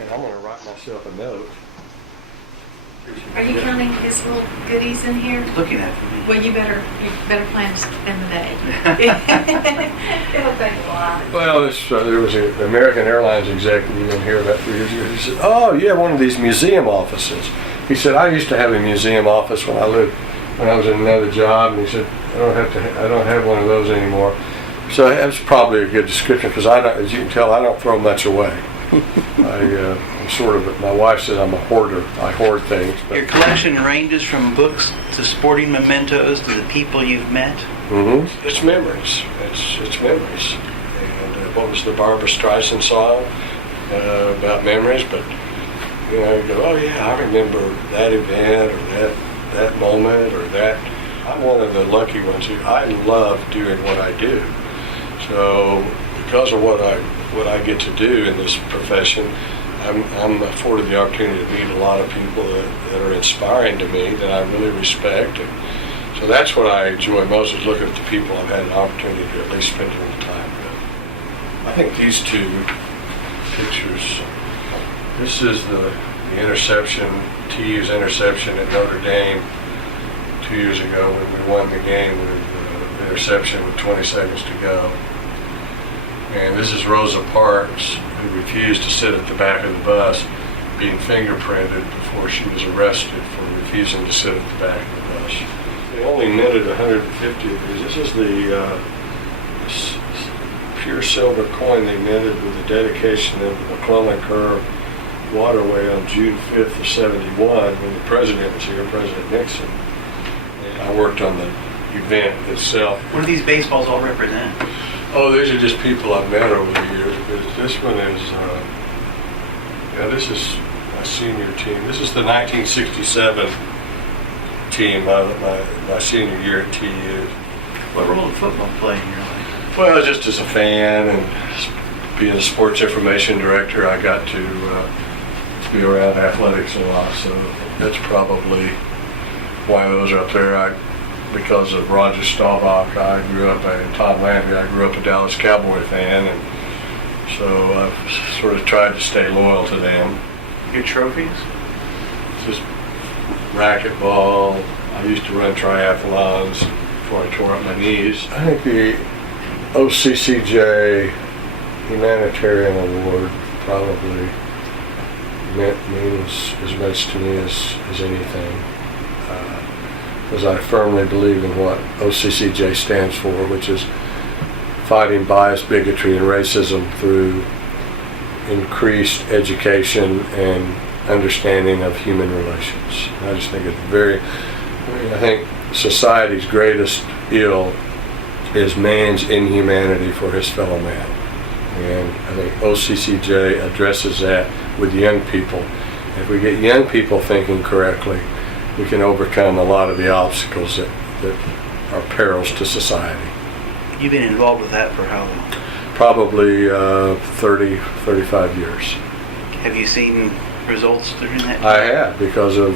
And I'm going to write myself a note. Are you counting his little goodies in here? Looking at me. Well, you better plan to spend the day. It'll take a while. Well, there was an American Airlines executive in here about 3 years ago. He said, "Oh, you have one of these museum offices." He said, "I used to have a museum office when I was in another job." And he said, I don't have one of those anymore." So that's probably a good description because as you can tell, I don't throw much away. I'm sort of, my wife says I'm a hoarder. I hoard things. But. Your collection ranges from books to sporting mementos to the people you've met. Mm-hmm. It's memories. It's memories. And what was the Barbra Streisand song about memories? But you go, oh yeah, I remember that event or that moment or that. I'm one of the lucky ones who I love doing what I do. So because of what I get to do in this profession, I'm afforded the opportunity to meet a lot of people that are inspiring to me that I really respect. And so that's what I enjoy most, is looking at the people I've had an opportunity to at least spend a little time with. I think these two pictures, this is the interception, TU's interception at Notre Dame 2 years ago when we won the game with the interception with 20 seconds to go. And this is Rosa Parks, who refused to sit at the back of the bus, being fingerprinted before she was arrested for refusing to sit at the back of the bus. They only minted 150 of these. This is the pure silver coin they minted with the dedication of the McClellan Curve waterway on June 5th of '71 when the president was here, President Nixon. And I worked on the event itself. What do these baseballs all represent? Oh, these are just people I've met over the years. But this one is, this is my senior team. This is the 1967 team, my senior year at TU. What role did football play in your life? Well, just as a fan and being a sports information director, I got to be around athletics a lot. So that's probably why those are up there. Because of Roger Staubach, I grew up, and Tom Landry, I grew up a Dallas Cowboy fan, and so I've sort of tried to stay loyal to them. Your trophies? Just racquetball. I used to run triathlons before I tore up my knees. I think the OCCJ Humanitarian Award probably means as much to me as anything. Because I firmly believe in what OCCJ stands for, which is fighting bias, bigotry, and racism through increased education and understanding of human relations. I just think it's I think society's greatest ill is man's inhumanity for his fellow man. And I think OCCJ addresses that with young people. If we get young people thinking correctly, we can overcome a lot of the obstacles that are perils to society. You've been involved with that for how long? Probably 30, 35 years. Have you seen results during that time? I have, because of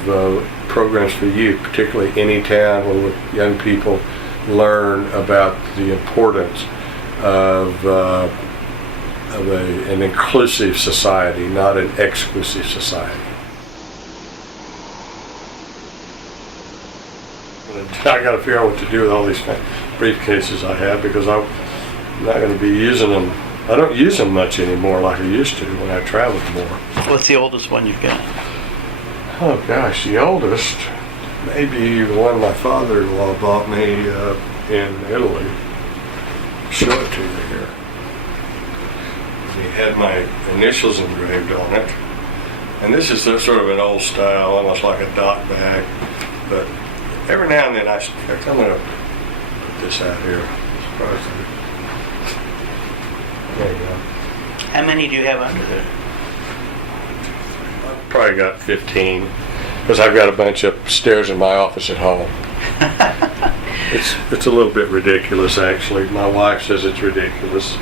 programs for youth, particularly Anytown, where young people learn about the importance of an inclusive society, not an exclusive society. I got to figure out what to do with all these briefcases I have, because I'm not going to be using them. I don't use them much anymore like I used to when I traveled more. What's the oldest one you've got? Oh gosh, the oldest, maybe the one my father-in-law bought me in Italy. Show it to you here. He had my initials engraved on it. And this is sort of an old style, almost like a dock bag, but every now and then I'm going to put this out here. Surprisingly. There you go. How many do you have under there? I've probably got 15, because I've got a bunch upstairs in my office at home. It's a little bit ridiculous, actually. My wife says it's ridiculous.